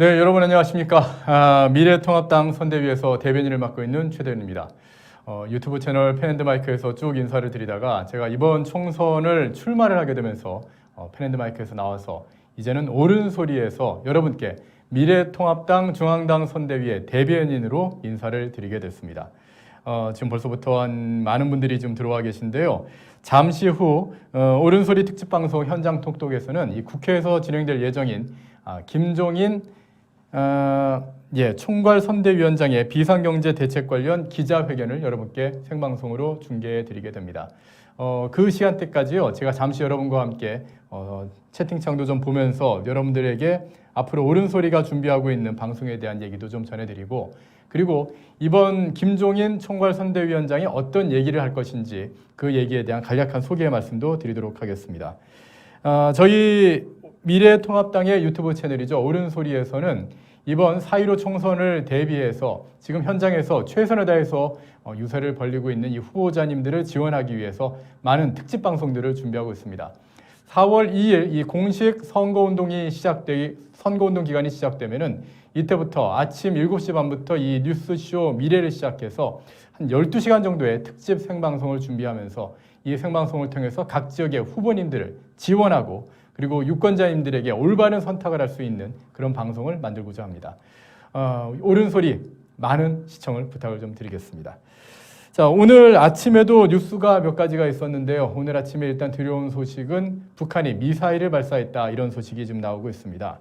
네, 여러분 안녕하십니까. 미래통합당 선대위에서 대변인을 맡고 있는 최대현입니다. 유튜브 채널 펜앤드마이크에서 쭉 인사를 드리다가 제가 이번 총선을 출마를 하게 되면서 펜앤드마이크에서 나와서 이제는 옳은 소리에서 여러분께 미래통합당 중앙당 선대위의 대변인으로 인사를 드리게 됐습니다. 지금 벌써부터 많은 분들이 지금 들어와 계신데요. 잠시 후 옳은 소리 특집 방송 현장 톡톡에서는 이 국회에서 진행될 예정인 김종인 총괄 선대위원장의 비상경제 대책 관련 기자회견을 여러분께 생방송으로 중계해 드리게 됩니다. 그 시간대까지요, 제가 잠시 여러분과 함께 채팅창도 좀 보면서 여러분들에게 앞으로 옳은 소리가 준비하고 있는 방송에 대한 얘기도 좀 전해드리고, 그리고 이번 김종인 총괄 선대위원장이 어떤 얘기를 할 것인지 그 얘기에 대한 간략한 소개 말씀도 드리도록 하겠습니다. 저희 미래통합당의 유튜브 채널이죠. 옳은 소리에서는 이번 4.15 총선을 대비해서 지금 현장에서 최선을 다해서 유세를 벌이고 있는 이 후보자님들을 지원하기 위해서 많은 특집 방송들을 준비하고 있습니다. 4월 2일 이 공식 선거운동 기간이 시작되면은 이때부터 아침 7시 반부터 이 뉴스쇼 미래를 시작해서 한 12시간 정도의 특집 생방송을 준비하면서 이 생방송을 통해서 각 지역의 후보님들을 지원하고, 그리고 유권자님들에게 올바른 선택을 할 수 있는 그런 방송을 만들고자 합니다. 옳은 소리 많은 시청을 부탁을 좀 드리겠습니다. 자, 오늘 아침에도 뉴스가 몇 가지가 있었는데요. 오늘 아침에 일단 들려온 소식은 북한이 미사일을 발사했다, 이런 소식이 지금 나오고 있습니다.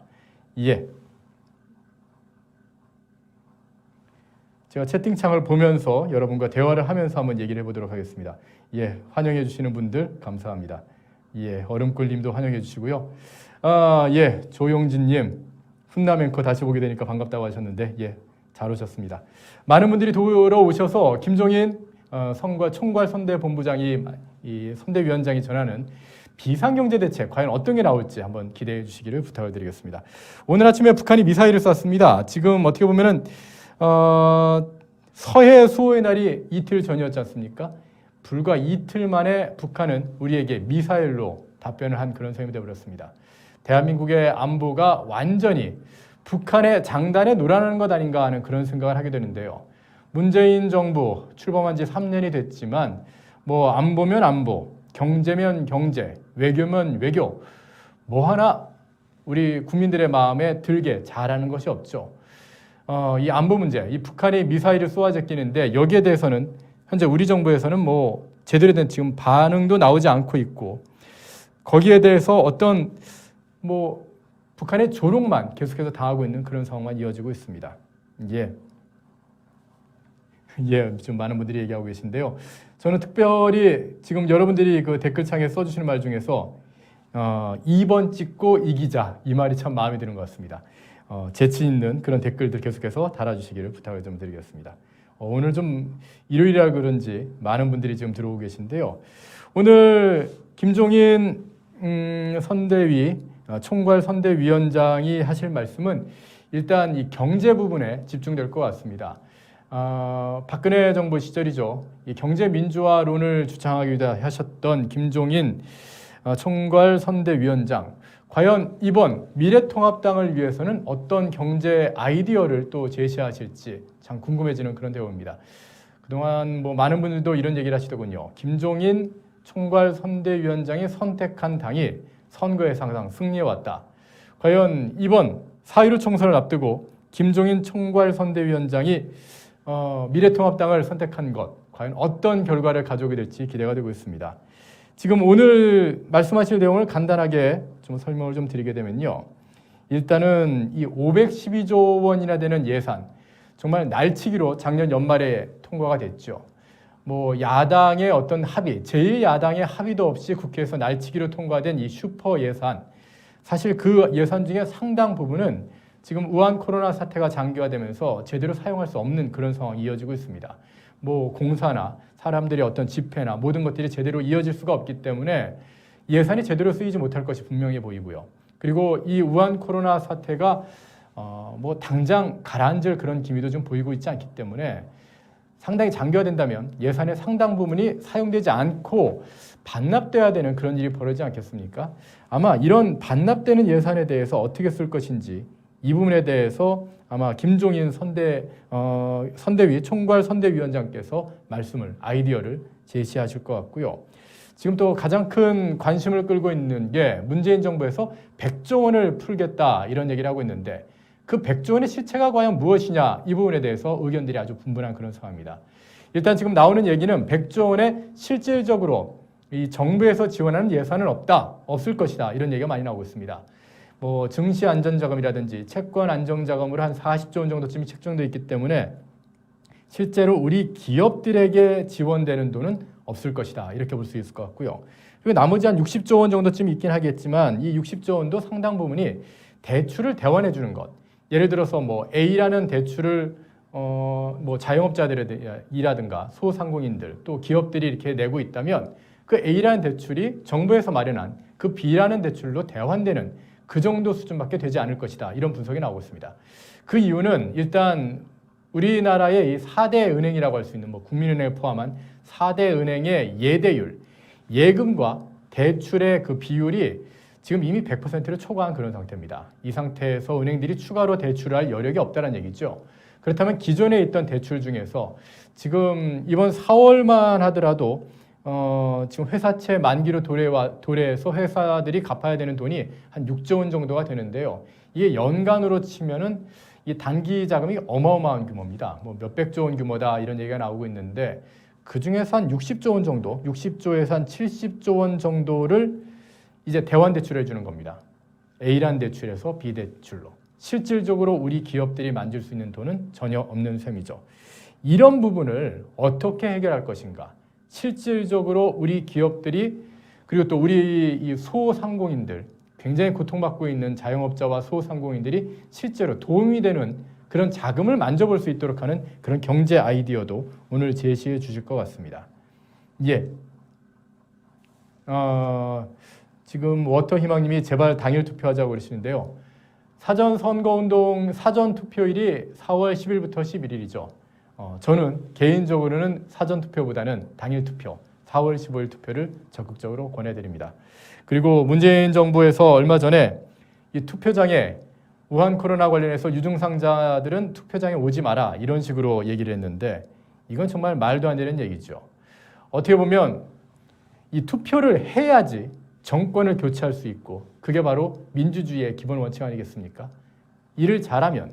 제가 채팅창을 보면서 여러분과 대화를 하면서 한번 얘기를 해보도록 하겠습니다. 환영해 주시는 분들 감사합니다. 얼음꿀님도 환영해 주시고요. 조용진님, 훈남 앵커 다시 보게 되니까 반갑다고 하셨는데, 잘 오셨습니다. 많은 분들이 돌아오셔서 김종인 총괄 선대본부장이 이 선대위원장이 전하는 비상경제대책 과연 어떤 게 나올지 한번 기대해 주시기를 부탁을 드리겠습니다. 오늘 아침에 북한이 미사일을 쐈습니다. 지금 어떻게 보면은 서해 수호의 날이 이틀 전이었지 않습니까? 불과 이틀 만에 북한은 우리에게 미사일로 답변을 한 그런 셈이 되어버렸습니다. 대한민국의 안보가 완전히 북한의 장단에 놀아나는 것 아닌가 하는 그런 생각을 하게 되는데요. 문재인 정부 출범한 지 3년이 됐지만 안보면 안보, 경제면 경제, 외교면 외교, 하나 우리 국민들의 마음에 들게 잘하는 것이 없죠. 이 안보 문제, 이 북한이 미사일을 쏘아 제끼는데 여기에 대해서는 현재 우리 정부에서는 제대로 된 지금 반응도 나오지 않고 있고, 거기에 대해서 어떤 북한의 조롱만 계속해서 당하고 있는 그런 상황만 이어지고 있습니다. 지금 많은 분들이 얘기하고 계신데요. 저는 특별히 지금 여러분들이 그 댓글창에 써주시는 말 중에서 2번 찍고 이기자, 이 말이 참 마음에 드는 것 같습니다. 재치 있는 그런 댓글들 계속해서 달아주시기를 부탁을 좀 드리겠습니다. 오늘 좀 일요일이라 그런지 많은 분들이 지금 들어오고 계신데요. 오늘 김종인 선대위 총괄 선대위원장이 하실 말씀은 일단 이 경제 부분에 집중될 것 같습니다. 박근혜 정부 시절이죠. 이 경제 민주화론을 주창하기 위해 하셨던 김종인 총괄 선대위원장, 과연 이번 미래통합당을 위해서는 어떤 경제 아이디어를 또 제시하실지 참 궁금해지는 그런 대우입니다. 그동안 많은 분들도 이런 얘기를 하시더군요. 김종인 총괄 선대위원장이 선택한 당이 선거에서 항상 승리해왔다. 과연 이번 4.15 총선을 앞두고 김종인 총괄 선대위원장이 미래통합당을 선택한 것, 과연 어떤 결과를 가져오게 될지 기대가 되고 있습니다. 지금 오늘 말씀하실 내용을 간단하게 좀 설명을 좀 드리게 되면요. 일단은 이 512조 원이나 되는 예산, 정말 날치기로 작년 연말에 통과가 됐죠. 야당의 어떤 합의, 제1야당의 합의도 없이 국회에서 날치기로 통과된 이 슈퍼 예산, 사실 그 예산 중에 상당 부분은 지금 우한 코로나 사태가 장기화되면서 제대로 사용할 수 없는 그런 상황이 이어지고 있습니다. 공사나 사람들의 어떤 집회나 모든 것들이 제대로 이어질 수가 없기 때문에 예산이 제대로 쓰이지 못할 것이 분명해 보이고요. 그리고 이 우한 코로나 사태가 당장 가라앉을 그런 기미도 좀 보이고 있지 않기 때문에 상당히 장기화된다면 예산의 상당 부분이 사용되지 않고 반납돼야 되는 그런 일이 벌어지지 않겠습니까? 아마 이런 반납되는 예산에 대해서 어떻게 쓸 것인지 이 부분에 대해서 아마 김종인 선대위 총괄 선대위원장께서 아이디어를 제시하실 것 같고요. 지금 또 가장 큰 관심을 끌고 있는 게 문재인 정부에서 100조 원을 풀겠다 이런 얘기를 하고 있는데 그 100조 원의 실체가 과연 무엇이냐 이 부분에 대해서 의견들이 아주 분분한 그런 상황입니다. 일단 지금 나오는 얘기는 100조 원에 실질적으로 이 정부에서 지원하는 예산은 없을 것이다 이런 얘기가 많이 나오고 있습니다. 뭐 증시 안전자금이라든지 채권 안정자금으로 한 40조 원 정도쯤이 책정되어 있기 때문에 실제로 우리 기업들에게 지원되는 돈은 없을 것이다 이렇게 볼 수 있을 것 같고요. 그리고 나머지 한 60조 원 정도쯤 있긴 하겠지만 이 60조 원도 상당 부분이 대출을 대환해 주는 것. 예를 들어서 뭐 A라는 대출을 뭐 자영업자들이라든가 소상공인들 또 기업들이 이렇게 내고 있다면 그 A라는 대출이 정부에서 마련한 그 B라는 대출로 대환되는 그 정도 수준밖에 되지 않을 것이다. 이런 분석이 나오고 있습니다. 그 이유는 일단 우리나라의 이 4대 은행이라고 할 수 있는 뭐 국민은행을 포함한 4대 은행의 예대율, 예금과 대출의 그 비율이 지금 이미 100%를 초과한 그런 상태입니다. 이 상태에서 은행들이 추가로 대출을 할 여력이 없다는 얘기죠. 그렇다면 기존에 있던 대출 중에서 지금 이번 4월만 하더라도 지금 회사채 만기로 도래해서 회사들이 갚아야 되는 돈이 한 6조 원 정도가 되는데요. 이게 연간으로 치면은 이 단기 자금이 어마어마한 규모입니다. 뭐 몇백조 원 규모다 이런 얘기가 나오고 있는데 그 중에서 한 60조 원 정도, 60조에서 한 70조 원 정도를 이제 대환 대출해 주는 겁니다. A란 대출에서 B 대출로. 실질적으로 우리 기업들이 만질 수 있는 돈은 전혀 없는 셈이죠. 이런 부분을 어떻게 해결할 것인가? 실질적으로 우리 기업들이 그리고 또 우리 이 소상공인들 굉장히 고통받고 있는 자영업자와 소상공인들이 실제로 도움이 되는 그런 자금을 만져볼 수 있도록 하는 그런 경제 아이디어도 오늘 제시해 주실 것 같습니다. 예. 지금 워터희망님이 제발 당일 투표하자고 그러시는데요. 사전 선거운동 사전 투표일이 4월 10일부터 11일이죠. 저는 개인적으로는 사전 투표보다는 당일 투표, 4월 15일 투표를 적극적으로 권해드립니다. 그리고 문재인 정부에서 얼마 전에 이 투표장에 우한 코로나 관련해서 유증상자들은 투표장에 오지 마라 이런 식으로 얘기를 했는데 이건 정말 말도 안 되는 얘기죠. 어떻게 보면 이 투표를 해야지 정권을 교체할 수 있고 그게 바로 민주주의의 기본 원칙 아니겠습니까? 일을 잘하면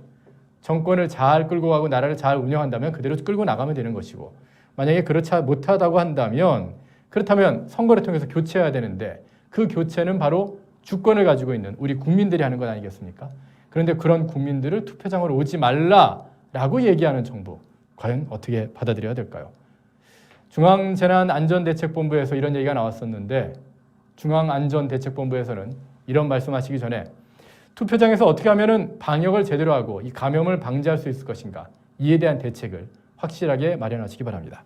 정권을 잘 끌고 가고 나라를 잘 운영한다면 그대로 끌고 나가면 되는 것이고 만약에 그렇지 못하다고 한다면 그렇다면 선거를 통해서 교체해야 되는데 그 교체는 바로 주권을 가지고 있는 우리 국민들이 하는 것 아니겠습니까? 그런데 그런 국민들을 투표장으로 오지 말라라고 얘기하는 정부 과연 어떻게 받아들여야 될까요? 중앙재난안전대책본부에서 이런 얘기가 나왔었는데 중앙안전대책본부에서는 이런 말씀하시기 전에 투표장에서 어떻게 하면 방역을 제대로 하고 이 감염을 방지할 수 있을 것인가 이에 대한 대책을 확실하게 마련하시기 바랍니다.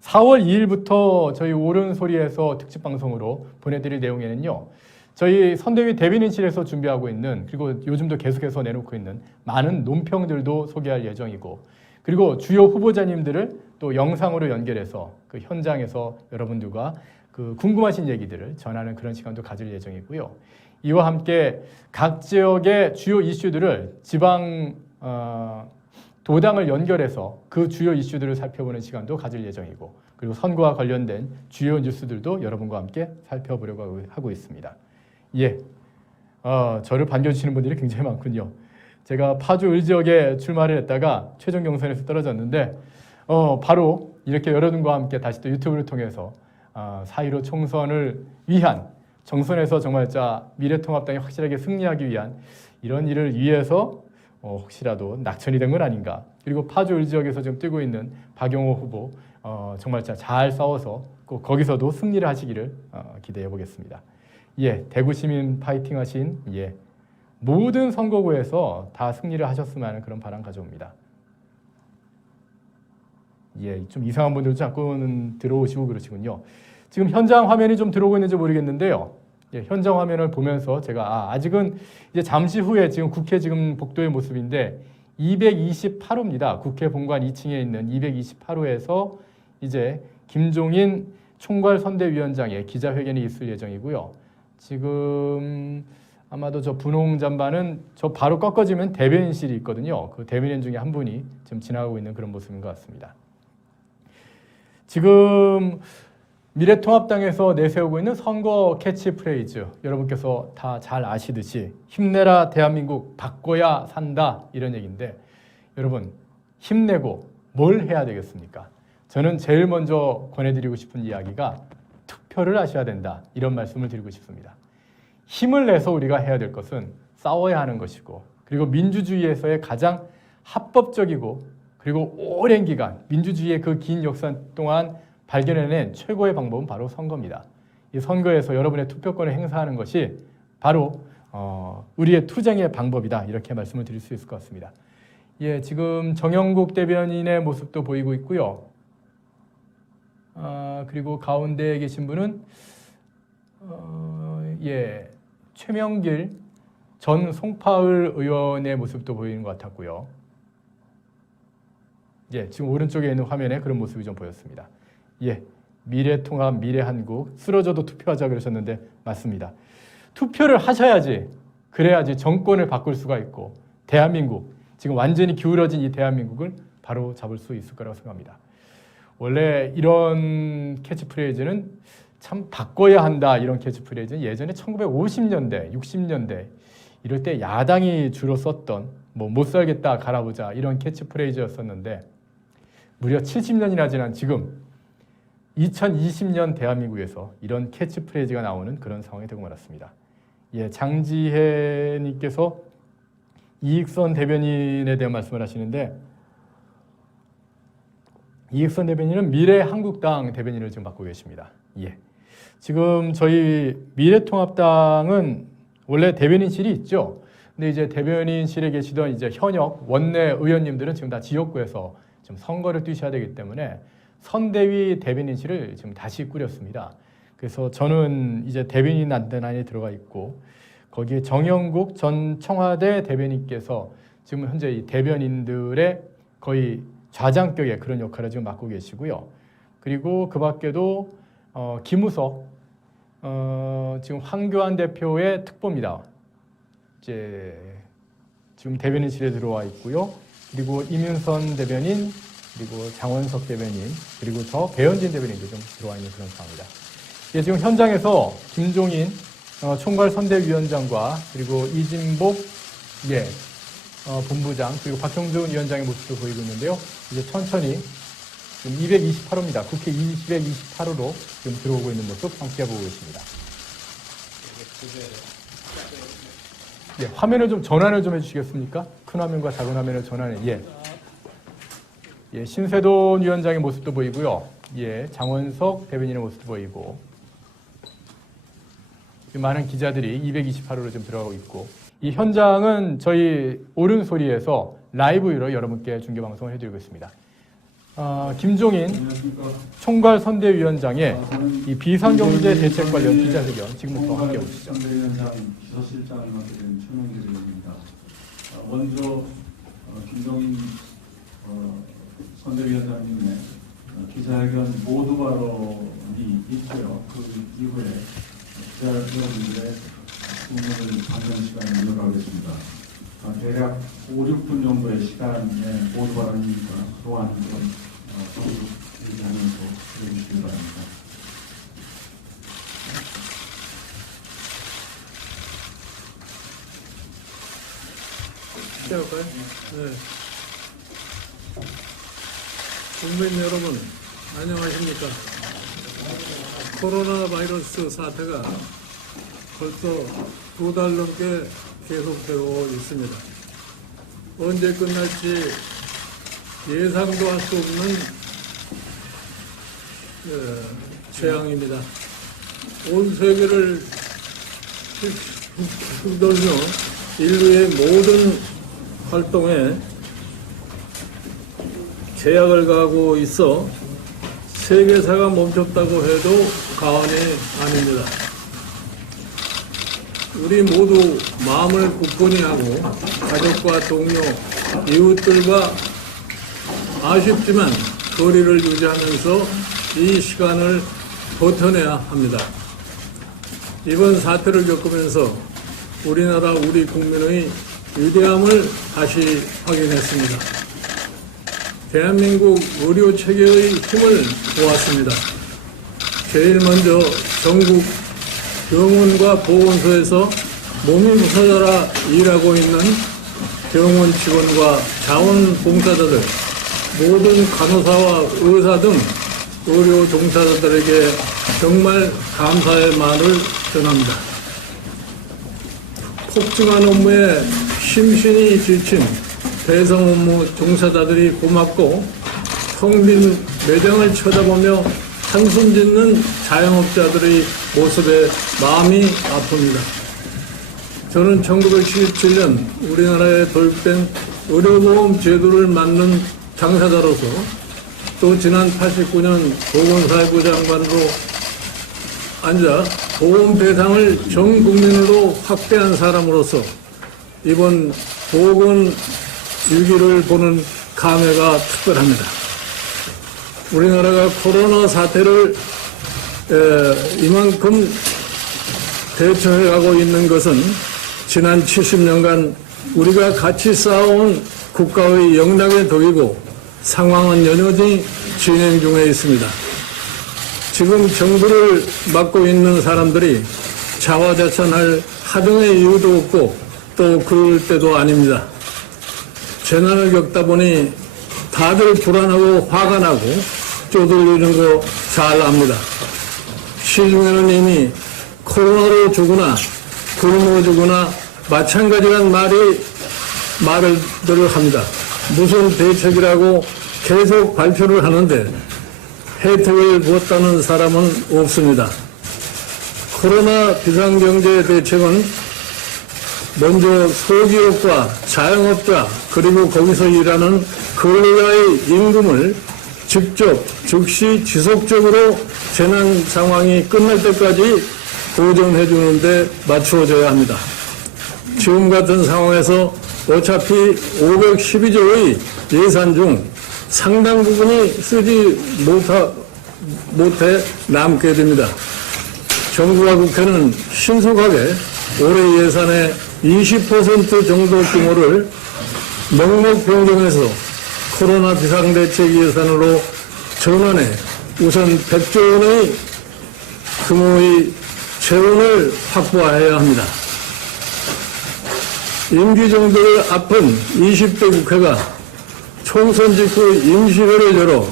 4월 2일부터 저희 옳은소리에서 특집방송으로 보내드릴 내용에는요. 저희 선대위 대변인실에서 준비하고 있는 그리고 요즘도 계속해서 내놓고 있는 많은 논평들도 소개할 예정이고 그리고 주요 후보자님들을 또 영상으로 연결해서 그 현장에서 여러분들과 그 궁금하신 얘기들을 전하는 그런 시간도 가질 예정이고요. 이와 함께 각 지역의 주요 이슈들을 지방 도당을 연결해서 그 주요 이슈들을 살펴보는 시간도 가질 예정이고 그리고 선거와 관련된 주요 뉴스들도 여러분과 함께 살펴보려고 하고 있습니다. 예, 저를 반겨주시는 분들이 굉장히 많군요. 제가 파주 을지역에 출마를 했다가 최종 경선에서 떨어졌는데 바로 이렇게 여러분과 함께 다시 또 유튜브를 통해서 4.15 총선을 위한 정선에서 정말 미래통합당이 확실하게 승리하기 위한 이런 일을 위해서 혹시라도 낙천이 된 건 아닌가. 그리고 파주 을지역에서 지금 뛰고 있는 박용호 후보 정말 잘 싸워서 꼭 거기서도 승리를 하시기를 기대해 보겠습니다. 예, 대구 시민 파이팅 하신 모든 선거구에서 다 승리를 하셨으면 하는 그런 바람 가져옵니다. 예, 좀 이상한 분들도 자꾸는 들어오시고 그러시군요. 지금 현장 화면이 좀 들어오고 있는지 모르겠는데요. 예, 현장 화면을 보면서 제가 아직은 이제 잠시 후에 지금 국회 지금 복도의 모습인데 228호입니다. 국회 본관 2층에 있는 228호에서 이제 김종인 총괄선대위원장의 기자회견이 있을 예정이고요. 지금 아마도 저 분홍 잠바는 저 바로 꺾어지면 대변인실이 있거든요. 그 대변인 중에 한 분이 지금 지나가고 있는 그런 모습인 것 같습니다. 지금 미래통합당에서 내세우고 있는 선거 캐치프레이즈, 여러분께서 다 잘 아시듯이 힘내라 대한민국 바꿔야 산다, 이런 얘기인데, 여러분 힘내고 뭘 해야 되겠습니까? 저는 제일 먼저 권해드리고 싶은 이야기가 투표를 하셔야 된다, 이런 말씀을 드리고 싶습니다. 힘을 내서 우리가 해야 될 것은 싸워야 하는 것이고, 그리고 민주주의에서의 가장 합법적이고 그리고 오랜 기간 민주주의의 그 긴 역사 동안 발견해낸 최고의 방법은 바로 선거입니다. 이 선거에서 여러분의 투표권을 행사하는 것이 바로 우리의 투쟁의 방법이다, 이렇게 말씀을 드릴 수 있을 것 같습니다. 예, 지금 정영국 대변인의 모습도 보이고 있고요. 그리고 가운데에 계신 분은 예, 최명길 전 송파을 의원의 모습도 보이는 것 같았고요. 예, 지금 오른쪽에 있는 화면에 그런 모습이 좀 보였습니다. 예, 미래통합, 미래한국, 쓰러져도 투표하자 그러셨는데 맞습니다. 투표를 하셔야지, 그래야지 정권을 바꿀 수가 있고 대한민국, 지금 완전히 기울어진 이 대한민국을 바로 잡을 수 있을 거라고 생각합니다. 원래 이런 캐치프레이즈는 참 바꿔야 한다, 이런 캐치프레이즈는 예전에 1950년대, 60년대 이럴 때 야당이 주로 썼던 뭐 못 살겠다 갈아보자, 이런 캐치프레이즈였었는데, 무려 70년이나 지난 지금 2020년 대한민국에서 이런 캐치프레이즈가 나오는 그런 상황이 되고 말았습니다. 예, 장지혜 님께서 이익선 대변인에 대한 말씀을 하시는데, 이익선 대변인은 미래한국당 대변인을 지금 맡고 계십니다. 예. 지금 저희 미래통합당은 원래 대변인실이 있죠. 근데 이제 대변인실에 계시던 이제 현역 원내 의원님들은 지금 다 지역구에서 지금 선거를 뛰셔야 되기 때문에 선대위 대변인실을 지금 다시 꾸렸습니다. 그래서 저는 이제 대변인 안에 들어가 있고, 거기에 정영국 전 청와대 대변인께서 지금 현재 이 대변인들의 거의 좌장격의 그런 역할을 지금 맡고 계시고요. 그리고 그 밖에도 김우석 지금 황교안 대표의 특보입니다. 이제 지금 대변인실에 들어와 있고요. 그리고 이민선 대변인, 그리고 장원석 대변인, 그리고 저 배현진 대변인도 좀 들어와 있는 그런 상황입니다. 예, 지금 현장에서 김종인 총괄 선대위원장과 그리고 이진복 본부장, 그리고 박형준 위원장의 모습도 보이고 있는데요. 이제 천천히 지금 228호입니다. 국회 228호로 지금 들어오고 있는 모습 함께 보고 계십니다. 예, 화면을 좀 전환을 좀 해주시겠습니까? 큰 화면과 작은 화면을 전환해. 예, 신세돈 위원장의 모습도 보이고요. 예, 장원석 대변인의 모습도 보이고, 많은 기자들이 228호로 좀 들어가고 있고, 이 현장은 저희 오른소리에서 라이브로 여러분께 중계 방송을 해드리고 있습니다. 김종인 총괄 선대위원장의 이 비상경제 대책 관련 기자회견 지금부터 함께 보시죠. 선대위원장 비서실장을 맡게 된 최명길 의원입니다. 먼저 김종인 선대위원장님의 기자회견 모두 발언이 있고요. 그 이후에 기자분들의 질문을 받는 시간을 이어가겠습니다. 대략 5, 6분 정도의 시간에 모두 발언이니까 그동안 좀 얘기하면서 해주시기 바랍니다. 시작할까요? 네. 국민 여러분, 안녕하십니까? 코로나 바이러스 사태가 벌써 2달 넘게 계속되고 있습니다. 언제 끝날지 예상도 할 수 없는 재앙입니다. 온 세계를 휘둘며 인류의 모든 활동에 제약을 가하고 있어 세계사가 멈췄다고 해도 과언이 아닙니다. 우리 모두 마음을 굳건히 하고 가족과 동료, 이웃들과 아쉽지만 거리를 유지하면서 이 시간을 버텨내야 합니다. 이번 사태를 겪으면서 우리나라 우리 국민의 위대함을 다시 확인했습니다. 대한민국 의료 체계의 힘을 보았습니다. 제일 먼저 전국 병원과 보건소에서 몸이 부서져라 일하고 있는 병원 직원과 자원봉사자들, 모든 간호사와 의사 등 의료 종사자들에게 정말 감사의 말을 전합니다. 폭증한 업무에 심신이 지친 대성 업무 종사자들이 고맙고 텅 빈 매장을 쳐다보며 한숨 짓는 자영업자들의 모습에 마음이 아픕니다. 저는 1977년 우리나라에 도입된 의료보험 제도를 만든 당사자로서 또 지난 89년 보건사회부 장관으로 앉아 보험 대상을 전 국민으로 확대한 사람으로서 이번 보건 위기를 보는 감회가 특별합니다. 우리나라가 코로나 사태를 이만큼 대처해가고 있는 것은 지난 70년간 우리가 같이 쌓아온 국가의 영락의 덕이고 상황은 여전히 진행 중에 있습니다. 지금 정부를 맡고 있는 사람들이 자화자찬할 하등의 이유도 없고 또 그럴 때도 아닙니다. 재난을 겪다 보니 다들 불안하고 화가 나고 쪼들리는 거 잘 압니다. 시중에는 이미 코로나로 죽거나 굶어 죽거나 마찬가지란 말을 합니다. 무슨 대책이라고 계속 발표를 하는데 혜택을 보았다는 사람은 없습니다. 코로나 비상경제 대책은 먼저 소기업과 자영업자 그리고 거기서 일하는 근로자의 임금을 직접 즉시 지속적으로 재난 상황이 끝날 때까지 보전해 주는데 맞추어져야 합니다. 지금 같은 상황에서 어차피 512조의 예산 중 상당 부분이 쓰지 못해 남게 됩니다. 정부와 국회는 신속하게 올해 예산의 20% 정도 규모를 명목 변경해서 코로나 비상대책 예산으로 전환해 우선 100조 원의 규모의 재원을 확보해야 합니다. 임기 정도를 앞은 20대 국회가 총선 직후 임시회를 열어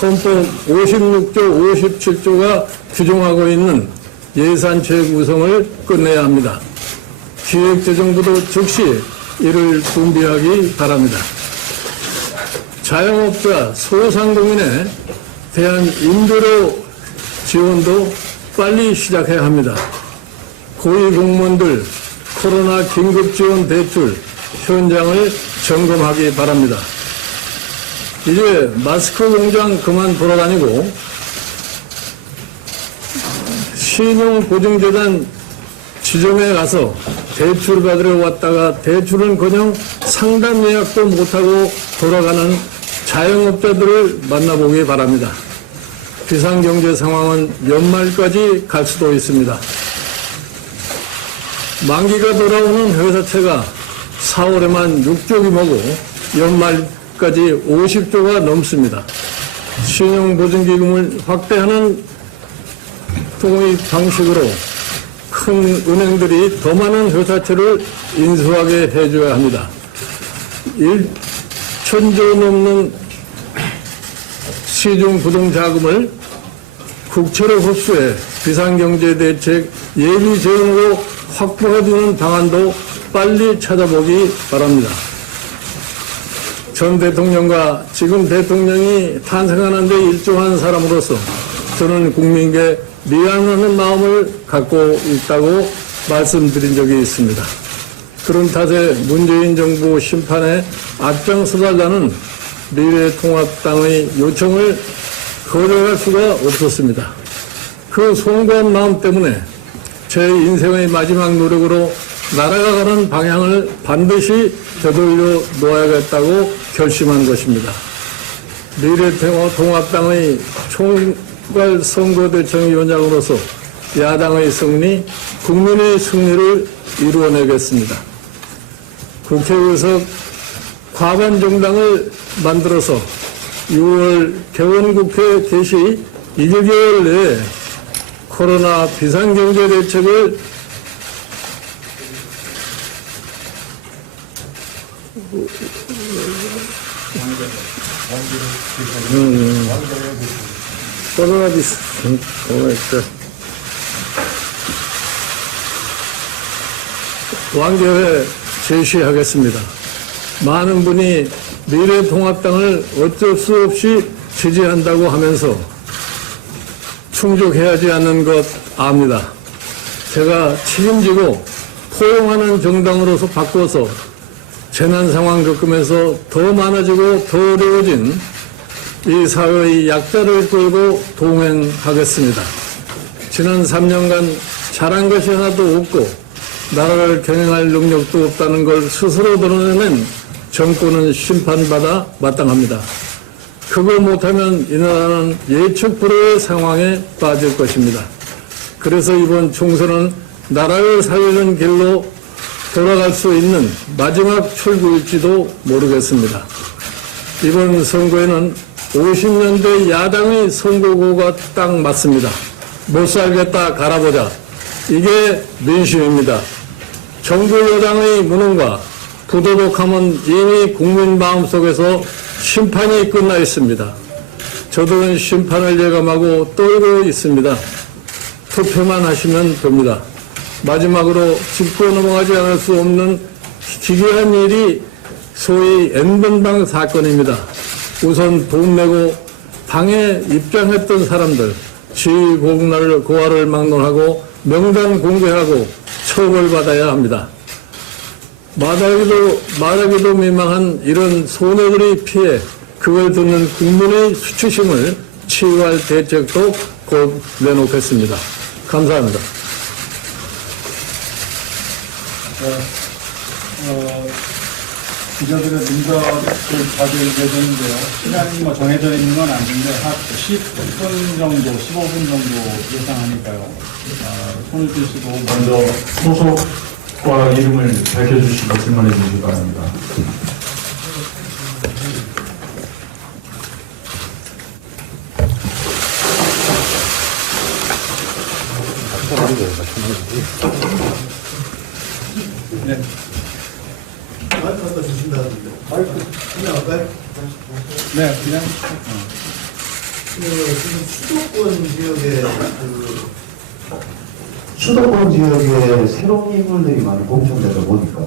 헌법 56조, 57조가 규정하고 있는 예산 재구성을 끝내야 합니다. 기획재정부도 즉시 이를 준비하기 바랍니다. 자영업자, 소상공인에 대한 임대료 지원도 빨리 시작해야 합니다. 고위공무원들 코로나 긴급지원 대출 현장을 점검하기 바랍니다. 이제 마스크 공장 그만 돌아다니고 신용보증재단 지점에 가서 대출 받으러 왔다가 대출은커녕 상담 예약도 못하고 돌아가는 자영업자들을 만나보기 바랍니다. 비상경제 상황은 연말까지 갈 수도 있습니다. 만기가 돌아오는 회사채가 4월에만 6조 규모고 연말까지 50조가 넘습니다. 신용보증기금을 확대하는 통의 방식으로 큰 은행들이 더 많은 회사채를 인수하게 해줘야 합니다. 1,000조 넘는 시중 부동자금을 국채로 흡수해 비상경제대책 예비 재원으로 확보해주는 방안도 빨리 찾아보기 바랍니다. 전 대통령과 지금 대통령이 탄생하는 데 일조한 사람으로서 저는 국민께 미안하는 마음을 갖고 있다고 말씀드린 적이 있습니다. 그런 탓에 문재인 정부 심판에 앞장서달라는 미래통합당의 요청을 거절할 수가 없었습니다. 그 송구한 마음 때문에 제 인생의 마지막 노력으로 나라가 가는 방향을 반드시 되돌려 놓아야겠다고 결심한 것입니다. 미래통합당의 총괄선거대책위원장으로서 야당의 승리, 국민의 승리를 이루어내겠습니다. 국회의석 과반 정당을 만들어서 6월 개원국회 개시 1개월 내에 코로나 비상경제 대책을 코로나 비상 완결해 제시하겠습니다. 많은 분이 미래통합당을 어쩔 수 없이 지지한다고 하면서 충족해야지 않는 것 압니다. 제가 책임지고 포용하는 정당으로서 바꿔서 재난 상황 겪으면서 더 많아지고 더 어려워진 이 사회의 약자를 끌고 동행하겠습니다. 지난 3년간 잘한 것이 하나도 없고 나라를 경영할 능력도 없다는 걸 스스로 드러내는 정권은 심판받아 마땅합니다. 그걸 못하면 이 나라는 예측 불허의 상황에 빠질 것입니다. 그래서 이번 총선은 나라를 살리는 길로 돌아갈 수 있는 마지막 출구일지도 모르겠습니다. 이번 선거에는 50년대 야당의 선거구가 딱 맞습니다. 못 살겠다 갈아보자. 이게 민심입니다. 정부 여당의 무능과 부도덕함은 이미 국민 마음속에서 심판이 끝나 있습니다. 저들은 심판을 예감하고 떨고 있습니다. 투표만 하시면 됩니다. 마지막으로 짚고 넘어가지 않을 수 없는 기괴한 일이 소위 N번방 사건입니다. 우선 돈 내고 방에 입장했던 사람들 지휘 고하를 막론하고 명단 공개하고 처벌받아야 합니다. 말하기도 민망한 이런 손해들이 피해 그걸 듣는 국민의 수치심을 치유할 대책도 곧 내놓겠습니다. 감사합니다. 기자들의 문자를 받을 예정인데요. 시간이 뭐 정해져 있는 건 아닌데 한 10분 정도, 15분 정도 예상하니까요. 손을 드시고 먼저 소속과 이름을 밝혀주시고 질문해 주시기 바랍니다. 네. 마이크 갖다 주신다는데. 마이크 그냥 할까요? 네, 그냥. 지금 수도권 지역에 새로운 인물들이 많이 공천되다 보니까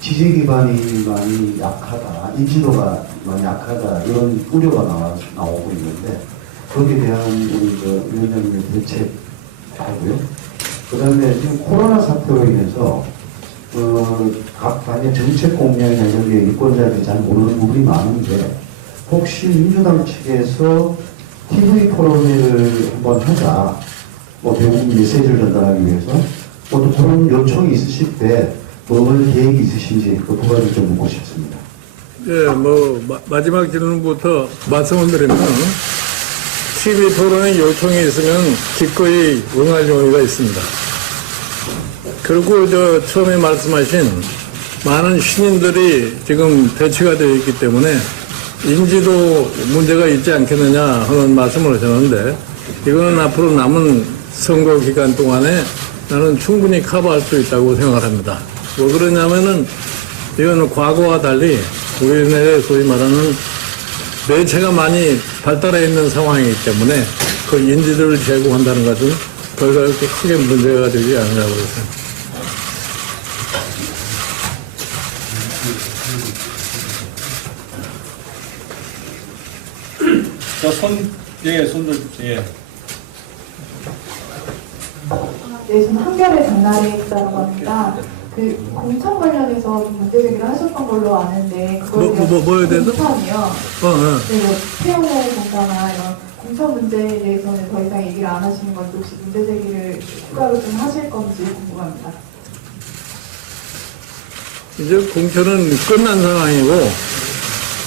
지지 기반이 많이 약하다, 인지도가 많이 약하다 이런 우려가 나오고 있는데 거기에 대한 우리 위원장님의 대책하고요. 그다음에 지금 코로나 사태로 인해서 각 당의 정책 공약이나 이런 게 유권자들이 잘 모르는 부분이 많은데 혹시 민주당 측에서 TV 토론회를 한번 하자, 대국민 메시지를 전달하기 위해서 또 그런 요청이 있으실 때 먹을 계획이 있으신지 그 두 가지 좀 묻고 싶습니다. 예, 마지막 질문부터 말씀을 드리면 TV 토론에 요청이 있으면 기꺼이 응할 용의가 있습니다. 그리고 처음에 말씀하신 많은 신인들이 지금 배치가 되어 있기 때문에 인지도 문제가 있지 않겠느냐 하는 말씀을 하셨는데 이거는 앞으로 남은 선거 기간 동안에 나는 충분히 커버할 수 있다고 생각합니다. 왜 그러냐면은 이거는 과거와 달리 우리나라에 소위 말하는 매체가 많이 발달해 있는 상황이기 때문에 그 인지도를 제공한다는 것은 별로 그렇게 크게 문제가 되지 않으라고 생각합니다. 손들, 예. 네, 저는 한겨레 장날에 있다고 합니다. 그 공천 관련해서 좀 문제 제기를 하셨던 걸로 아는데 그걸 뭐에 대해서? 공천이요. 네, 태용호 공사나 이런 공천 문제에 대해서는 더 이상 얘기를 안 하시는 건지 혹시 문제 제기를 추가로 좀 하실 건지 궁금합니다. 이제 공천은 끝난 상황이고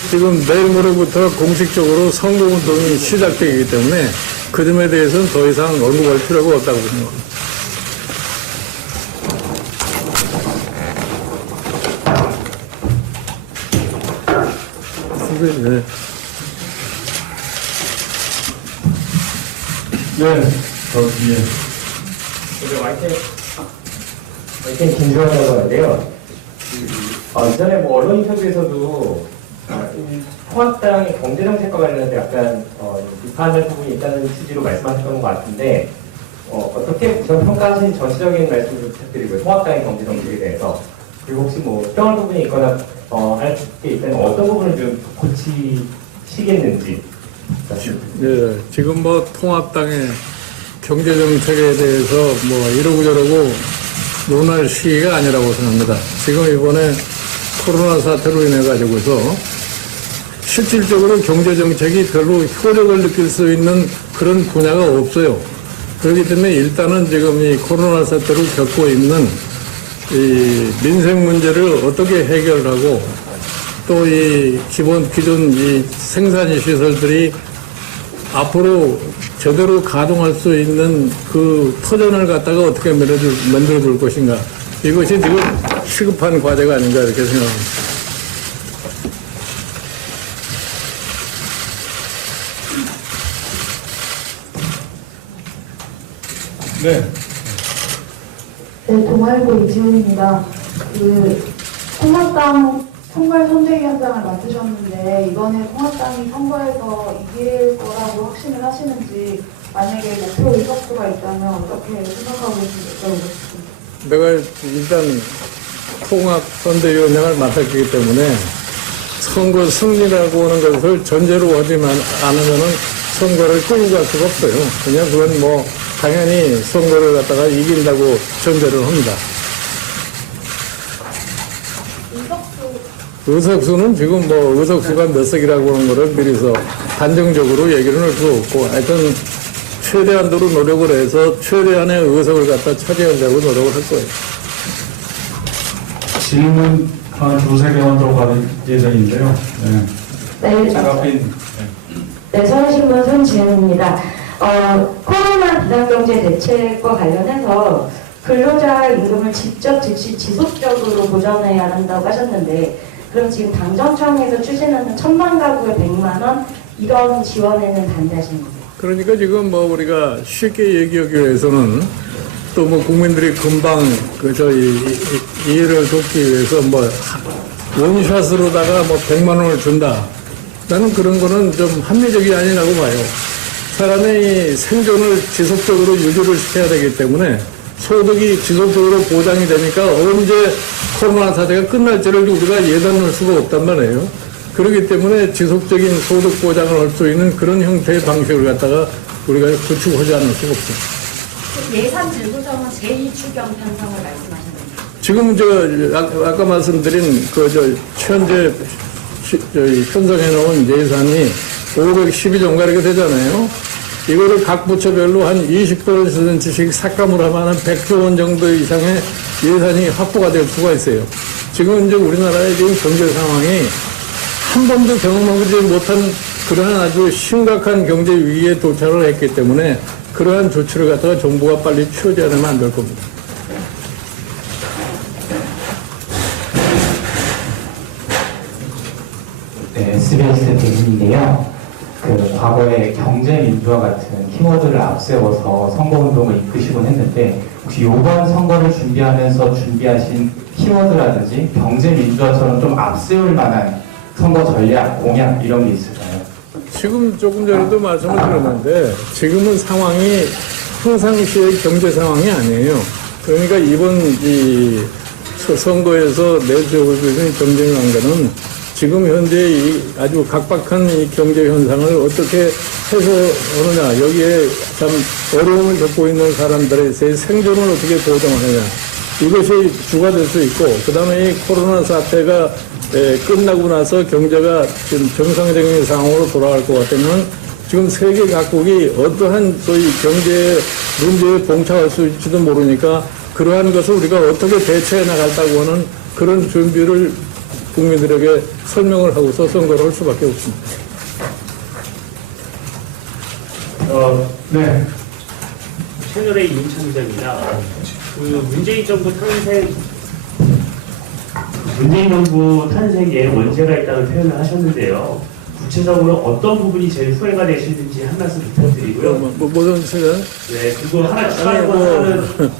지금 내일 모레부터 공식적으로 선거운동이 시작되기 때문에 그 점에 대해서는 더 이상 언급할 필요가 없다고 생각합니다. 네. 네, 저 뒤에. 와이팅 김주환이라고 하는데요. 이전에 뭐 언론 인터뷰에서도 이 통합당의 경제정책과 관련해서 약간 비판할 부분이 있다는 취지로 말씀하셨던 것 같은데 어떻게 우선 평가하신 전체적인 말씀을 부탁드리고요. 통합당의 경제정책에 대해서 그리고 혹시 뭐 평할 부분이 있거나 할 게 있다면 어떤 부분을 좀 고치시겠는지. 예, 지금 뭐 통합당의 경제 정책에 대해서 뭐 이러고 저러고 논할 시기가 아니라고 생각합니다. 지금 이번에 코로나 사태로 인해 가지고서 실질적으로 경제 정책이 별로 효력을 느낄 수 있는 그런 분야가 없어요. 그렇기 때문에 일단은 지금 이 코로나 사태로 겪고 있는 이 민생 문제를 어떻게 해결하고 또 이 기존 이 생산 시설들이 앞으로 제대로 가동할 수 있는 그 터전을 갖다가 어떻게 만들어줄 것인가. 이것이 지금 시급한 과제가 아닌가 이렇게 생각합니다. 네. 네, 동아일보 이지훈입니다. 통합당 선거의 선대위 현장을 맡으셨는데 이번에 통합당이 선거에서 이길 거라고 확신을 하시는지 만약에 목표 의석수가 있다면 어떻게 생각하고 계신지 여쭤보겠습니다. 내가 일단 통합 선대위원장을 맡았기 때문에 선거 승리라고 하는 것을 전제로 하지 않으면은 선거를 끌고 갈 수가 없어요. 그냥 그건 뭐 당연히 선거를 갖다가 이긴다고 전제를 합니다. 의석수는 지금 뭐 의석수가 몇 석이라고 하는 거를 미리서 단정적으로 얘기를 할 수 없고 하여튼 최대한도로 노력을 해서 최대한의 의석을 갖다 차지하려고 노력을 할 거예요. 질문 한 두세 개만 더 받을 예정인데요. 네. 네, 장갑빈. 네, 서울신문 손지은입니다. 코로나 비상경제 대책과 관련해서 근로자 임금을 직접 즉시 지속적으로 보전해야 한다고 하셨는데 그럼 지금 당정청에서 추진하는 1,000만 가구에 100만 원 이런 지원에는 반대하시는 거예요? 그러니까 지금 뭐 우리가 쉽게 얘기하기 위해서는 또 뭐 국민들이 금방 이해를 돕기 위해서 뭐 원샷으로다가 뭐 100만 원을 준다. 나는 그런 거는 좀 합리적이 아니라고 봐요. 사람의 생존을 지속적으로 유지를 시켜야 되기 때문에 소득이 지속적으로 보장이 되니까 언제 코로나 사태가 끝날지를 우리가 예단할 수가 없단 말이에요. 그렇기 때문에 지속적인 소득 보장을 할 수 있는 그런 형태의 방식을 갖다가 우리가 구축하지 않을 수가 없어요. 예산 재조정은 제2추경 편성을 말씀하신 겁니다. 지금 아까 말씀드린 현재 편성해 놓은 예산이 512조인가 이렇게 되잖아요. 이거를 각 부처별로 한 20%씩 삭감을 하면 한 100조 원 정도 이상의 예산이 확보가 될 수가 있어요. 지금 이제 우리나라의 지금 경제 상황이 한 번도 경험하지 못한 그러한 아주 심각한 경제 위기에 도착을 했기 때문에 그러한 조치를 갖다가 정부가 빨리 취하지 않으면 안 될 겁니다. 네, SBS 대신인데요. 과거에 경제민주화 같은 키워드를 앞세워서 선거운동을 이끄시곤 했는데 혹시 이번 선거를 준비하면서 준비하신 키워드라든지 경제민주화처럼 좀 앞세울 만한 선거 전략, 공약 이런 게 있을까요? 지금 조금 전에도 말씀을 드렸는데 지금은 상황이 평상시의 경제 상황이 아니에요. 그러니까 이번 이 선거에서 내세우고 있는 경쟁 관계는 지금 현재 이 아주 각박한 이 경제 현상을 어떻게 해소하느냐, 여기에 참 어려움을 겪고 있는 사람들의 생존을 어떻게 보장하느냐, 이것이 주가 될 수 있고, 그 다음에 이 코로나 사태가 끝나고 나서 경제가 지금 정상적인 상황으로 돌아갈 것 같으면 지금 세계 각국이 어떠한 소위 경제 문제에 봉착할 수 있을지도 모르니까 그러한 것을 우리가 어떻게 대처해 나갈다고 하는 그런 준비를 국민들에게 설명을 하고서 선거를 할 수밖에 없습니다. 네. 채널의 이민찬 기자입니다. 문재인 정부 탄생 문재인 정부 탄생에 원죄가 있다는 표현을 하셨는데요. 구체적으로 어떤 부분이 제일 후회가 되시는지 한 말씀 부탁드리고요. 무슨 생각? 네, 그리고 하나 아니 추가하고 하나는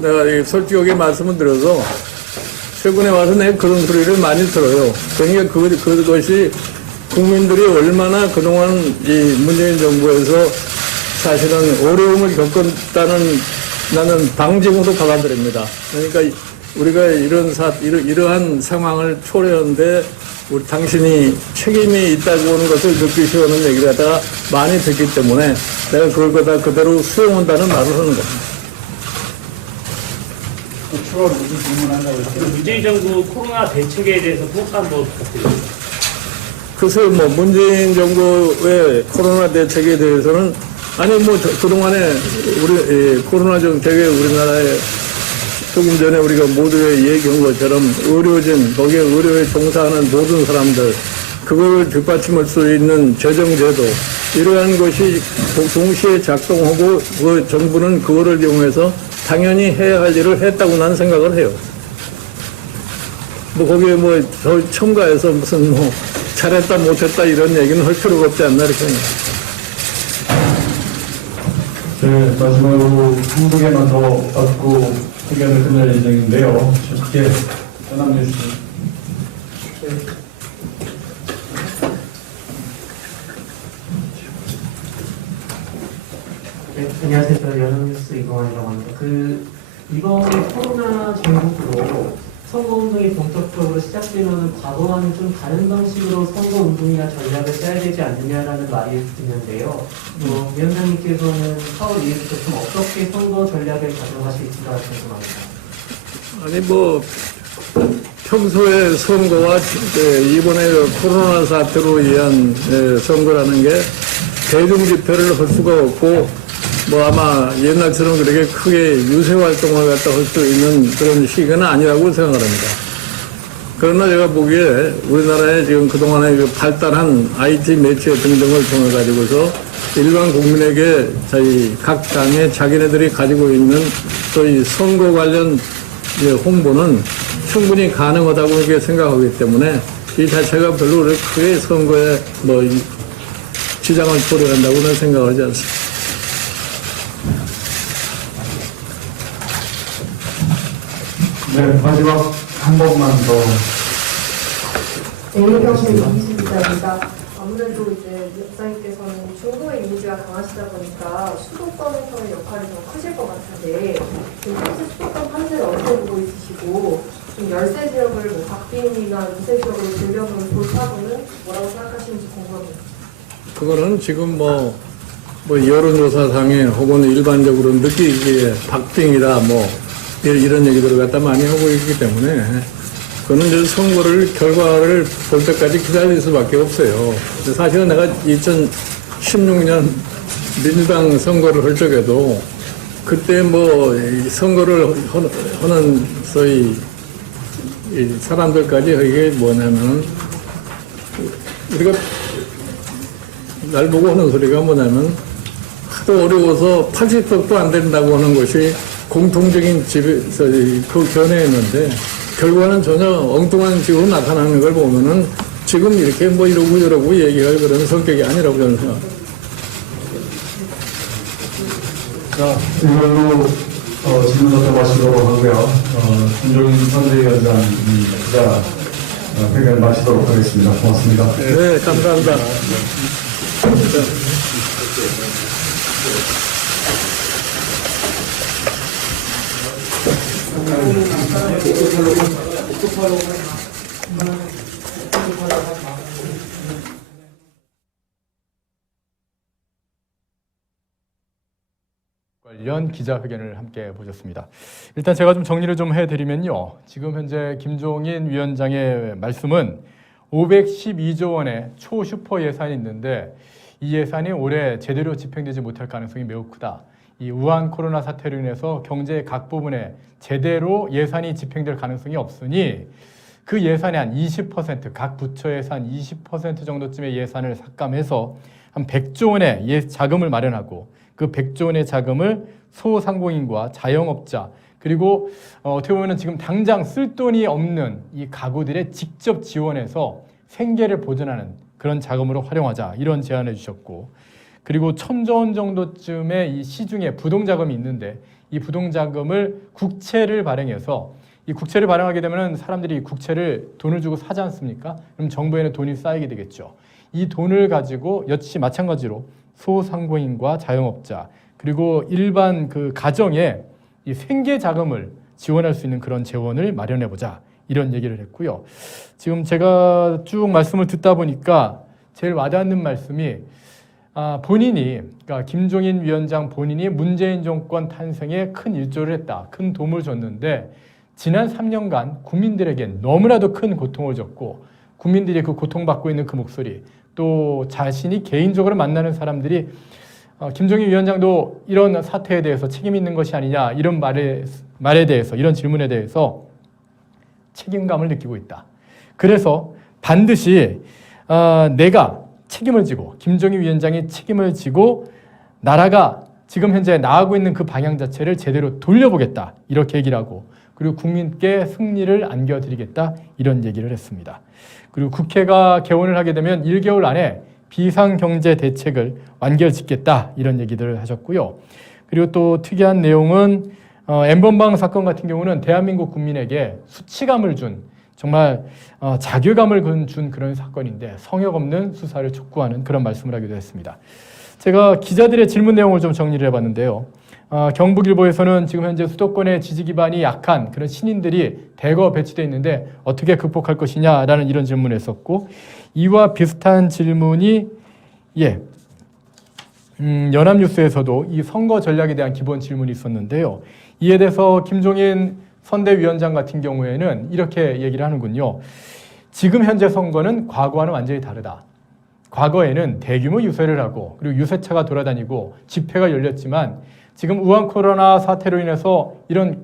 내가 이 솔직하게 말씀을 드려서 최근에 와서 내가 그런 소리를 많이 들어요. 그러니까 그것이 국민들이 얼마나 그동안 이 문재인 정부에서 사실은 어려움을 겪었다는 나는 방증으로 받아들입니다. 그러니까 우리가 이러한 상황을 초래하는데 우리 당신이 책임이 있다고 하는 것을 느끼시는 얘기를 갖다가 많이 듣기 때문에 내가 그걸 갖다 그대로 수용한다는 말을 하는 겁니다. 추가로 무슨 질문한다고 했어요? 문재인 정부 코로나 대책에 대해서 평가 한번 부탁드립니다. 글쎄 뭐 문재인 정부의 코로나 대책에 대해서는 아니 뭐 그동안에 우리 코로나 정책에 우리나라에 조금 전에 우리가 모두에 얘기한 것처럼 의료진 거기에 의료에 종사하는 모든 사람들 그걸 뒷받침할 수 있는 재정제도 이러한 것이 동시에 작동하고 그 정부는 그거를 이용해서 당연히 해야 할 일을 했다고 나는 생각을 해요. 뭐 거기에 뭐 저 첨가해서 무슨 뭐 잘했다 못했다 이런 얘기는 할 필요가 없지 않나 이렇게 생각해요. 네, 마지막으로 한두 개만 더 받고 의견을 끝낼 예정인데요. 쉽게 전함해 주시죠. 네, 안녕하세요. 저 연합뉴스 이광환이라고 합니다. 이번에 코로나 전국으로 선거운동이 본격적으로 시작되면 과거와는 좀 다른 방식으로 선거운동이나 전략을 짜야 되지 않느냐라는 말이 드는데요. 위원장님께서는 4월 2일부터 좀 어떻게 선거 전략을 가져가실지가 궁금합니다. 아니 뭐 평소에 선거와 이번에 코로나 사태로 인한 선거라는 게 대중 집회를 할 수가 없고 뭐 아마 옛날처럼 그렇게 크게 유세 활동을 갖다 할 수 있는 그런 시기는 아니라고 생각을 합니다. 그러나 제가 보기에 우리나라에 지금 그동안에 발달한 IT 매체 등등을 통해 가지고서 일반 국민에게 저희 각 당에 자기네들이 가지고 있는 소위 선거 관련 홍보는 충분히 가능하다고 이렇게 생각하기 때문에 이 자체가 별로 그렇게 크게 선거에 뭐 지장을 초래한다고는 생각하지 않습니다. 네, 마지막 한 번만 더. 내일경제 이기수입니다. 아무래도 이제 목사님께서는 중도의 이미지가 강하시다 보니까 수도권에서의 역할이 더 크실 것 같은데 현재 수도권 판세를 어떻게 보고 있으시고 좀 열세 지역을 뭐 박빙이나 유세 지역으로 들려놓은 돌파구는 뭐라고 생각하시는지 궁금합니다. 그거는 지금 뭐 여론조사상에 혹은 일반적으로 느끼기에 박빙이다 뭐 이런 얘기들을 갖다 많이 하고 있기 때문에 그거는 이제 선거를 결과를 볼 때까지 기다릴 수밖에 없어요. 사실은 내가 2016년 민주당 선거를 할 적에도 그때 뭐 선거를 하는 소위 사람들까지 이게 뭐냐면 우리가 날 보고 하는 소리가 뭐냐면 하도 어려워서 80석도 안 된다고 하는 것이 공통적인 그 견해였는데 결과는 전혀 엉뚱한 식으로 나타나는 걸 보면은 지금 이렇게 뭐 이러고 저러고 얘기할 그런 성격이 아니라고 저는 생각합니다. 자, 이걸로 질문부터 마치도록 하고요. 김종인 선대위원장 기자 회견 마치도록 하겠습니다. 고맙습니다. 네, 감사합니다. 관련 기자회견을 함께 보셨습니다. 일단 제가 좀 정리를 좀 해드리면요. 지금 현재 김종인 위원장의 말씀은 512조 원의 초슈퍼 예산이 있는데 이 예산이 올해 제대로 집행되지 못할 가능성이 매우 크다. 이 우한 코로나 사태로 인해서 경제의 각 부분에 제대로 예산이 집행될 가능성이 없으니 그 예산의 한 20%, 각 부처 예산 20% 정도쯤의 예산을 삭감해서 한 100조 원의 자금을 마련하고 그 100조 원의 자금을 소상공인과 자영업자 그리고 어떻게 보면 지금 당장 쓸 돈이 없는 이 가구들의 직접 지원해서 생계를 보존하는 그런 자금으로 활용하자 이런 제안을 주셨고, 그리고 1,000조 원 정도쯤의 이 시중에 부동자금이 있는데 이 부동자금을 국채를 발행해서, 이 국채를 발행하게 되면 사람들이 이 국채를 돈을 주고 사지 않습니까? 그럼 정부에는 돈이 쌓이게 되겠죠. 이 돈을 가지고 역시 마찬가지로 소상공인과 자영업자 그리고 일반 그 가정에 이 생계 자금을 지원할 수 있는 그런 재원을 마련해 보자 이런 얘기를 했고요. 지금 제가 쭉 말씀을 듣다 보니까 제일 와닿는 말씀이 본인이, 그러니까 김종인 위원장 본인이 문재인 정권 탄생에 큰 일조를 했다, 큰 도움을 줬는데 지난 3년간 국민들에게 너무나도 큰 고통을 줬고, 국민들이 그 고통받고 있는 그 목소리, 또 자신이 개인적으로 만나는 사람들이 김종인 위원장도 이런 사태에 대해서 책임 있는 것이 아니냐 이런 말에 대해서, 이런 질문에 대해서 책임감을 느끼고 있다. 그래서 반드시 내가 책임을 지고, 김종인 위원장이 책임을 지고 나라가 지금 현재 나아가고 있는 그 방향 자체를 제대로 돌려보겠다 이렇게 얘기를 하고, 그리고 국민께 승리를 안겨드리겠다 이런 얘기를 했습니다. 그리고 국회가 개원을 하게 되면 1개월 안에 비상경제 대책을 완결짓겠다 이런 얘기들을 하셨고요. 그리고 또 특이한 내용은 N번방 사건 같은 경우는 대한민국 국민에게 수치감을 준, 정말 자괴감을 준 그런 사건인데 성역 없는 수사를 촉구하는 그런 말씀을 하기도 했습니다. 제가 기자들의 질문 내용을 좀 정리를 해봤는데요. 경북일보에서는 지금 현재 수도권의 지지 기반이 약한 그런 신인들이 대거 배치되어 있는데 어떻게 극복할 것이냐라는 이런 질문을 했었고, 이와 비슷한 질문이 연합뉴스에서도 이 선거 전략에 대한 기본 질문이 있었는데요. 이에 대해서 김종인 선대위원장 같은 경우에는 이렇게 얘기를 하는군요. 지금 현재 선거는 과거와는 완전히 다르다. 과거에는 대규모 유세를 하고 그리고 유세차가 돌아다니고 집회가 열렸지만 지금 우한 코로나 사태로 인해서 이런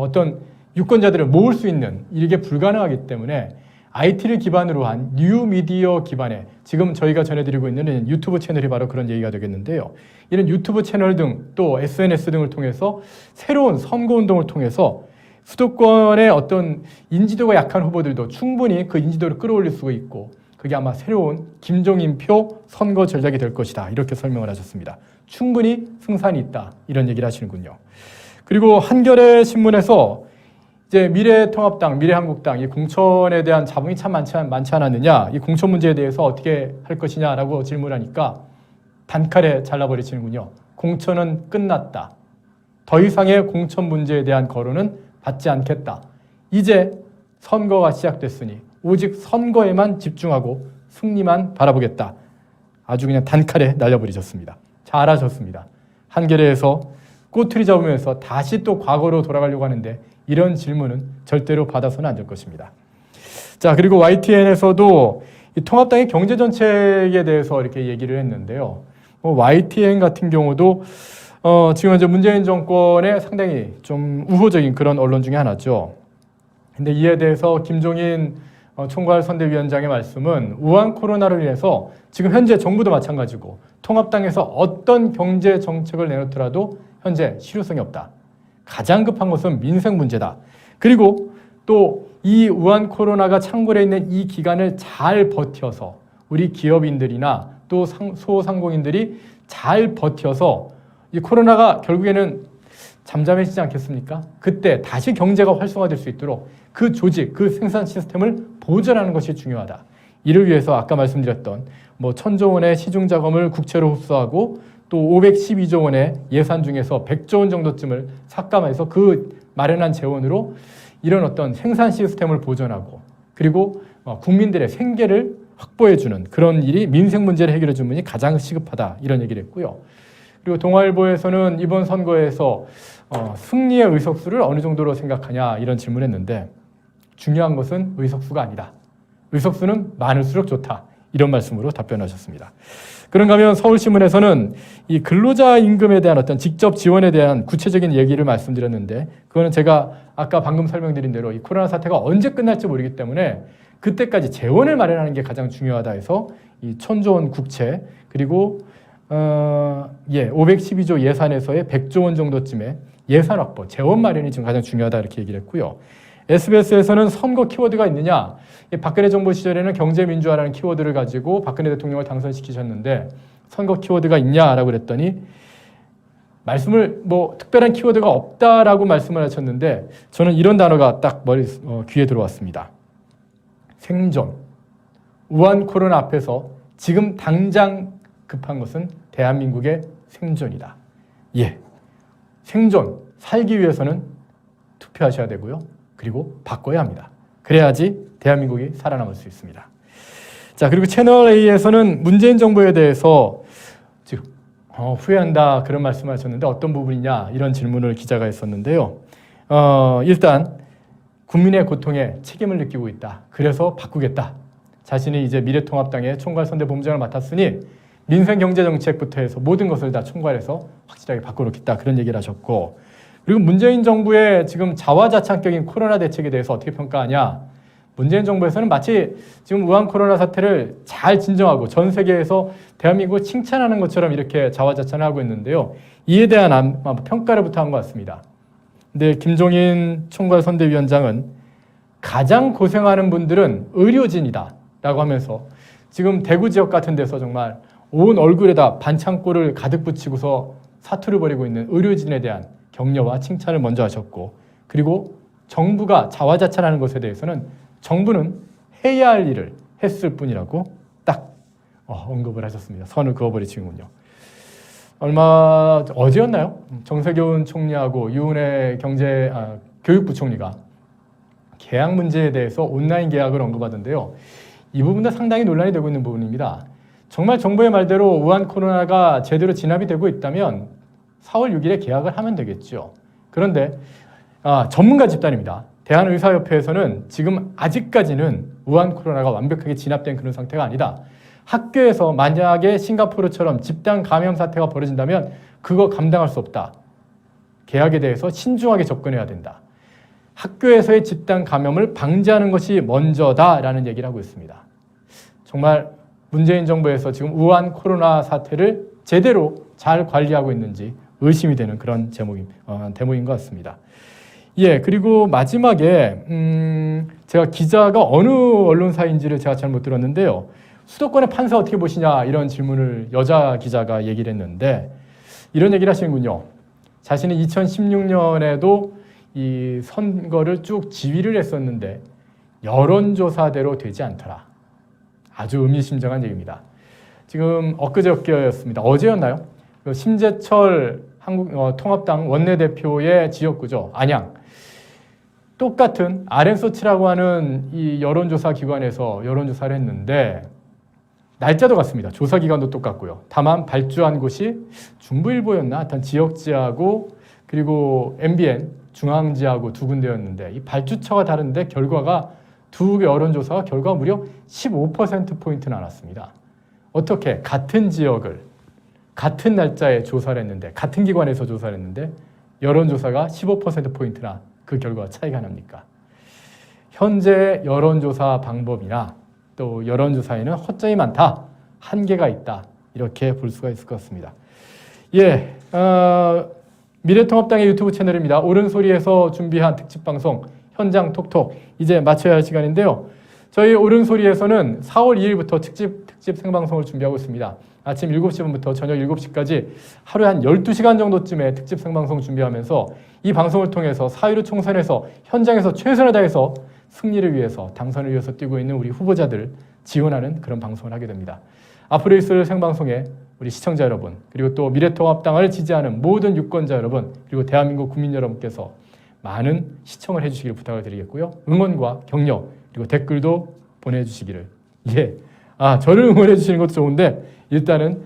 어떤 유권자들을 모을 수 있는 이게 불가능하기 때문에 IT를 기반으로 한 뉴미디어 기반의, 지금 저희가 전해드리고 있는 유튜브 채널이 바로 그런 얘기가 되겠는데요. 이런 유튜브 채널 등 또 SNS 등을 통해서 새로운 선거운동을 통해서 수도권의 어떤 인지도가 약한 후보들도 충분히 그 인지도를 끌어올릴 수가 있고, 그게 아마 새로운 김종인표 선거 전략이 될 것이다 이렇게 설명을 하셨습니다. 충분히 승산이 있다 이런 얘기를 하시는군요. 그리고 한겨레 신문에서 이제 미래통합당, 미래한국당 이 공천에 대한 자본이 참 많지 않았느냐, 이 공천 문제에 대해서 어떻게 할 것이냐라고 질문하니까 단칼에 잘라버리시는군요. 공천은 끝났다. 더 이상의 공천 문제에 대한 거론은 받지 않겠다. 이제 선거가 시작됐으니 오직 선거에만 집중하고 승리만 바라보겠다. 아주 그냥 단칼에 날려버리셨습니다. 잘하셨습니다. 한겨레에서 꼬투리 잡으면서 다시 또 과거로 돌아가려고 하는데 이런 질문은 절대로 받아서는 안 될 것입니다. 자, 그리고 YTN에서도 이 통합당의 경제정책에 대해서 이렇게 얘기를 했는데요. YTN 같은 경우도 지금 현재 문재인 정권에 상당히 좀 우호적인 그런 언론 중에 하나죠. 근데 이에 대해서 김종인 총괄 선대위원장의 말씀은 우한 코로나로 인해서 지금 현재 정부도 마찬가지고 통합당에서 어떤 경제 정책을 내놓더라도 현재 실효성이 없다. 가장 급한 것은 민생 문제다. 그리고 또 이 우한 코로나가 창궐해 있는 이 기간을 잘 버텨서 우리 기업인들이나 또 소상공인들이 잘 버텨서 이 코로나가 결국에는 잠잠해지지 않겠습니까? 그때 다시 경제가 활성화될 수 있도록 그 조직, 그 생산 시스템을 보존하는 것이 중요하다. 이를 위해서 아까 말씀드렸던 1,000조 원의 시중 자금을 국채로 흡수하고 또 512조 원의 예산 중에서 100조 원 정도쯤을 삭감해서 그 마련한 재원으로 이런 어떤 생산 시스템을 보존하고 그리고 국민들의 생계를 확보해주는 그런 일이, 민생 문제를 해결해주는 분이 가장 시급하다 이런 얘기를 했고요. 그리고 동아일보에서는 이번 선거에서 승리의 의석수를 어느 정도로 생각하냐 이런 질문을 했는데 중요한 것은 의석수가 아니다. 의석수는 많을수록 좋다. 이런 말씀으로 답변하셨습니다. 그런가 하면 서울신문에서는 이 근로자 임금에 대한 어떤 직접 지원에 대한 구체적인 얘기를 말씀드렸는데 그거는 제가 아까 방금 설명드린 대로 이 코로나 사태가 언제 끝날지 모르기 때문에 그때까지 재원을 마련하는 게 가장 중요하다 해서 이 1,000조 원 국채 그리고 512조 예산에서의 100조 원 정도쯤의 예산 확보, 재원 마련이 지금 가장 중요하다 이렇게 얘기를 했고요. SBS에서는 선거 키워드가 있느냐? 박근혜 정부 시절에는 경제민주화라는 키워드를 가지고 박근혜 대통령을 당선시키셨는데 선거 키워드가 있냐라고 그랬더니 말씀을 특별한 키워드가 없다라고 말씀을 하셨는데 저는 이런 단어가 딱 귀에 들어왔습니다. 생존. 우한 코로나 앞에서 지금 당장 급한 것은 대한민국의 생존이다. 예, 생존, 살기 위해서는 투표하셔야 되고요. 그리고 바꿔야 합니다. 그래야지 대한민국이 살아남을 수 있습니다. 자, 그리고 채널 A에서는 문재인 정부에 대해서 지금 후회한다 그런 말씀을 하셨는데 어떤 부분이냐 이런 질문을 기자가 했었는데요. 일단 국민의 고통에 책임을 느끼고 있다. 그래서 바꾸겠다. 자신이 이제 미래통합당의 총괄선대본부장을 맡았으니 민생경제정책부터 해서 모든 것을 다 총괄해서 확실하게 바꿔놓겠다. 그런 얘기를 하셨고 그리고 문재인 정부의 지금 자화자찬격인 코로나 대책에 대해서 어떻게 평가하냐. 문재인 정부에서는 마치 지금 우한 코로나 사태를 잘 진정하고 전 세계에서 대한민국을 칭찬하는 것처럼 이렇게 자화자찬을 하고 있는데요. 이에 대한 평가를부터 한 것 같습니다. 근데 김종인 총괄선대위원장은 가장 고생하는 분들은 의료진이다 라고 하면서 지금 대구 지역 같은 데서 정말 온 얼굴에다 반창고를 가득 붙이고서 사투를 벌이고 있는 의료진에 대한 격려와 칭찬을 먼저 하셨고 그리고 정부가 자화자찬하는 것에 대해서는 정부는 해야 할 일을 했을 뿐이라고 딱 언급을 하셨습니다. 선을 그어버리시군요. 어제였나요? 정세균 총리하고 유은혜 교육부총리가 계약 문제에 대해서 온라인 계약을 언급하던데요. 이 부분도 상당히 논란이 되고 있는 부분입니다. 정말 정부의 말대로 우한 코로나가 제대로 진압이 되고 있다면 4월 6일에 계약을 하면 되겠죠. 그런데 전문가 집단입니다. 대한의사협회에서는 지금 아직까지는 우한 코로나가 완벽하게 진압된 그런 상태가 아니다. 학교에서 만약에 싱가포르처럼 집단 감염 사태가 벌어진다면 그거 감당할 수 없다. 계약에 대해서 신중하게 접근해야 된다. 학교에서의 집단 감염을 방지하는 것이 먼저다라는 얘기를 하고 있습니다. 정말 문재인 정부에서 지금 우한 코로나 사태를 제대로 잘 관리하고 있는지 의심이 되는 그런 대목인 것 같습니다. 예, 그리고 마지막에 제가 기자가 어느 언론사인지를 제가 잘 못 들었는데요. 수도권의 판사 어떻게 보시냐 이런 질문을 여자 기자가 얘기를 했는데 이런 얘기를 하시는군요. 자신은 2016년에도 이 선거를 쭉 지휘를 했었는데 여론조사대로 되지 않더라. 아주 의미심장한 얘기입니다. 지금 엊그저께였습니다. 어제였나요? 심재철 통합당 원내대표의 지역구죠. 안양. 똑같은 RM소치라고 하는 이 여론조사 기관에서 여론조사를 했는데 날짜도 같습니다. 조사 기간도 똑같고요. 다만 발주한 곳이 중부일보였나? 하여튼 지역지하고 그리고 MBN 중앙지하고 두 군데였는데 이 발주처가 다른데 결과가 두 여론조사가 결과가 무려 15%포인트 나눴습니다. 어떻게 같은 지역을 같은 날짜에 조사를 했는데 같은 기관에서 조사를 했는데 여론조사가 15%포인트나 그 결과가 차이가 납니까? 현재 여론조사 방법이나 또 여론조사에는 허점이 많다, 한계가 있다 이렇게 볼 수가 있을 것 같습니다. 예, 미래통합당의 유튜브 채널입니다. 옳은소리에서 준비한 특집방송 현장 톡톡 이제 마쳐야 할 시간인데요. 저희 옳은소리에서는 4월 2일부터 특집 생방송을 준비하고 있습니다. 아침 7시 분부터 저녁 7시까지 하루에 한 12시간 정도쯤의 특집 생방송 준비하면서 이 방송을 통해서 4.15 총선에서 현장에서 최선을 다해서 승리를 위해서 당선을 위해서 뛰고 있는 우리 후보자들 지원하는 그런 방송을 하게 됩니다. 앞으로 있을 생방송에 우리 시청자 여러분 그리고 또 미래통합당을 지지하는 모든 유권자 여러분 그리고 대한민국 국민 여러분께서 많은 시청을 해주시길 부탁을 드리겠고요. 응원과 격려 그리고 댓글도 보내주시기를 저를 응원해 주시는 것도 좋은데 일단은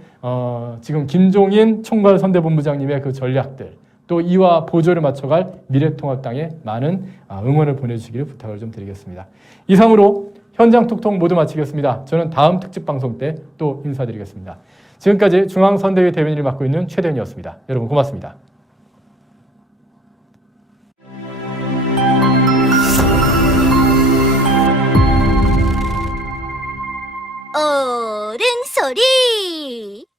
지금 김종인 총괄선대본부장님의 그 전략들 또 이와 보조를 맞춰갈 미래통합당에 많은 응원을 보내주시기를 부탁을 좀 드리겠습니다. 이상으로 현장 톡톡 모두 마치겠습니다. 저는 다음 특집 방송 때 또 인사드리겠습니다. 지금까지 중앙선대위 대변인을 맡고 있는 최대현이었습니다. 여러분 고맙습니다. 옳은 소리